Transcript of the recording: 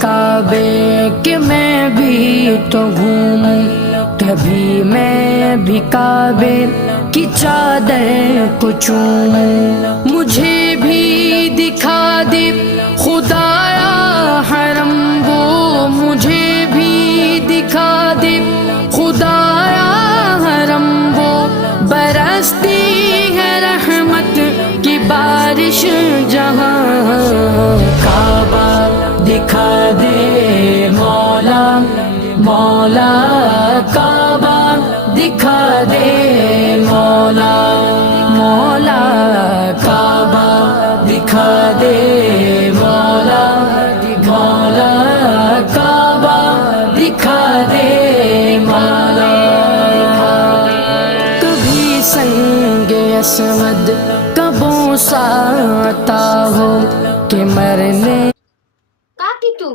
کعبے کہ میں بھی تو گھوموں، کبھی میں بھی کعبے کی چادر کو چوموں، مجھے بھی دکھا دے خدایا حرم وہ، مجھے بھی دکھا دے خدایا حرم وہ، برستی ہے رحمت کی بارش جہاں، کعبہ دکھا دے مولا مولا، کعبہ دکھا دے مولا مولا، کعبہ دکھا دے مولا مولا، کعبہ دکھا دے مولا۔ کبھی سنگ اسود کا بوسہ عطا ہو کہ مرنے কাকি তো